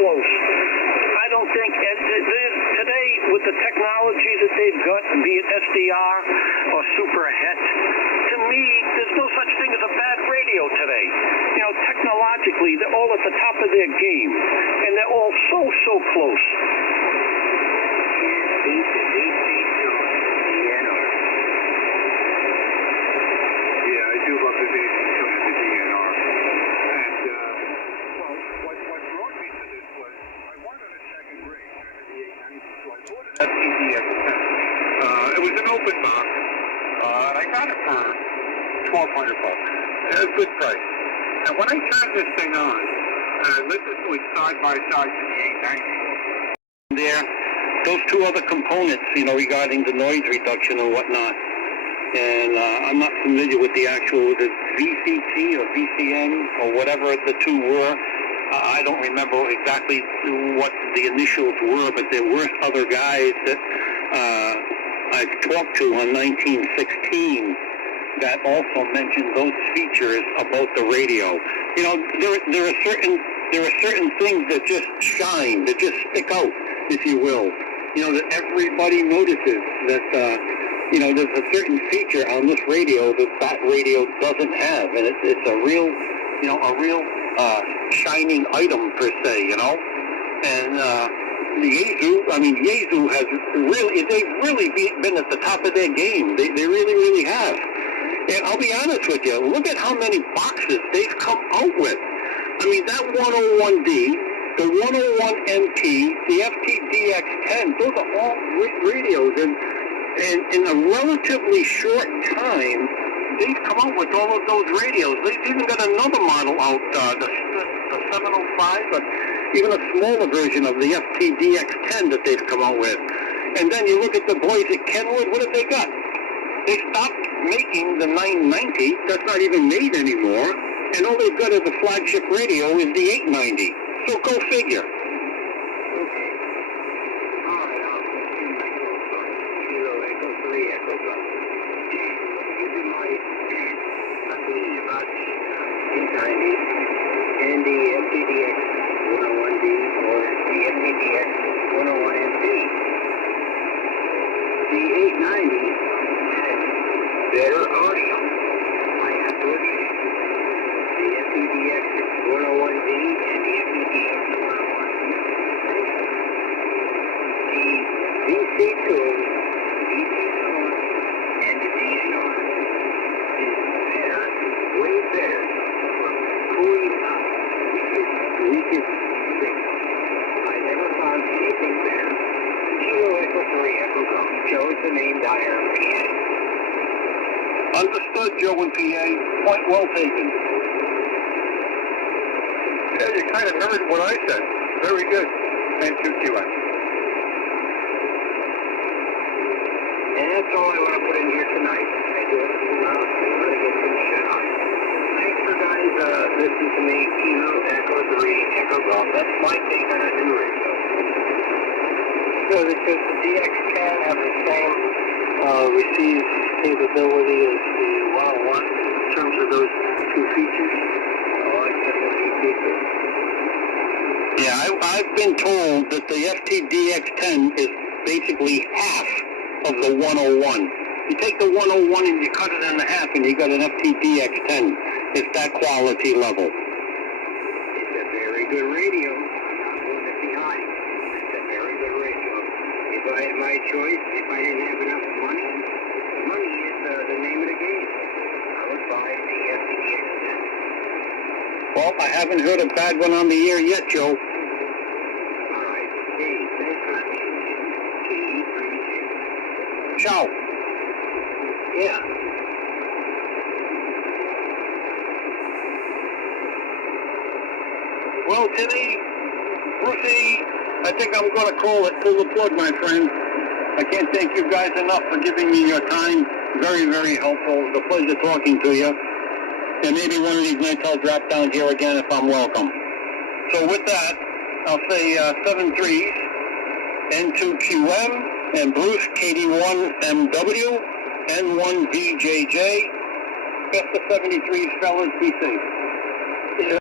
close. I don't think, today with the technology that they've got, be it SDR or super het, to me, there's no such thing as a bad radio today. You know, technologically, they're all at the top of their game, and they're all so close. Yeah, I do love the DC to the DNR. And, well, what brought me to this was I wanted a second grade for the 890, so I bought an SDRPlay RSPdx. It was an open box. I got it for $1,200. It was a good price. And when I turned this thing on, and I listened to it side by side to the 890, there, those two other components, you know, regarding the noise reduction and whatnot. And I'm not familiar with the actual, the VCT or VCM or whatever the two were. I don't remember exactly what the initials were, but there were other guys that I've talked to on 1916 that also mentioned those features about the radio. You know, there are certain things that just shine, that just stick out, if you will. You know, that everybody notices that, you know, there's a certain feature on this radio that radio doesn't have, and it's a real, you know, shining item per se, you know. And the Xiegu has they've really been at the top of their game. They really have. And I'll be honest with you, look at how many boxes they've come out with. I mean, that 101D, the 101MP, the FTDX10, those are all great radios. And in a relatively short time, they've come out with all of those radios. They've even got another model out, the 705, but even a smaller version of the FTDX10 that they've come out with. And then you look at the boys at Kenwood, what have they got? They stopped making the 990. That's not even made anymore. And all they've got as a flagship radio is the 890. So go figure. okay. All right, I'll give you my code sign. Kilo Echo 3 Echo Golf. I'll give you my, I'll tell you about the 890 and the FTDX 101D or the FTDX 101MP. The 890 has better audio. I have to admit it. The FTDX 101D and the FTDX 101MP. The DC2, and the DNR is better, way better for pulling up weakest signal. I never found anything better. Kilo Echo 3 Echo Golf. Joe is the name, Dyer, PA. Understood, Joe and PA. Point well taken. Yeah, you kind of mirrored what I said. Very good. And 2QX. And that's all I want to put in here tonight. I do it now, so I'm going to get some shit on. Thanks for guys listening to me. Kilo Echo 3 Echo Golf. That's my take on a new radio. So does the DX10 have the same receive capability as the 101 in terms of those two features? Oh, it's definitely feature. Yeah, I've been told that the FTDX10 is basically half of the 101. You take the 101 and you cut it in half and you got an FTDX10. It's that quality level. It's a very good radio. I'm not going to deny it. It's a very good radio. If I had my choice, if I didn't have enough money is the name of the game. I would buy the FTDX10. Well, I haven't heard a bad one on the air yet, Joe. All right. Hey, thanks for listening. TE3J. Ciao. Yeah. Well, Timmy, Brucey, I think I'm going to call it. Pull the plug, my friend. I can't thank you guys enough for giving me your time. Very, very helpful. It's a pleasure talking to you. And maybe one of these nights I'll drop down here again if I'm welcome. So with that, I'll say 7 3s, N2QM, and Bruce, KD1MW, N1VJJ. Best of 73s, fellas. Be safe.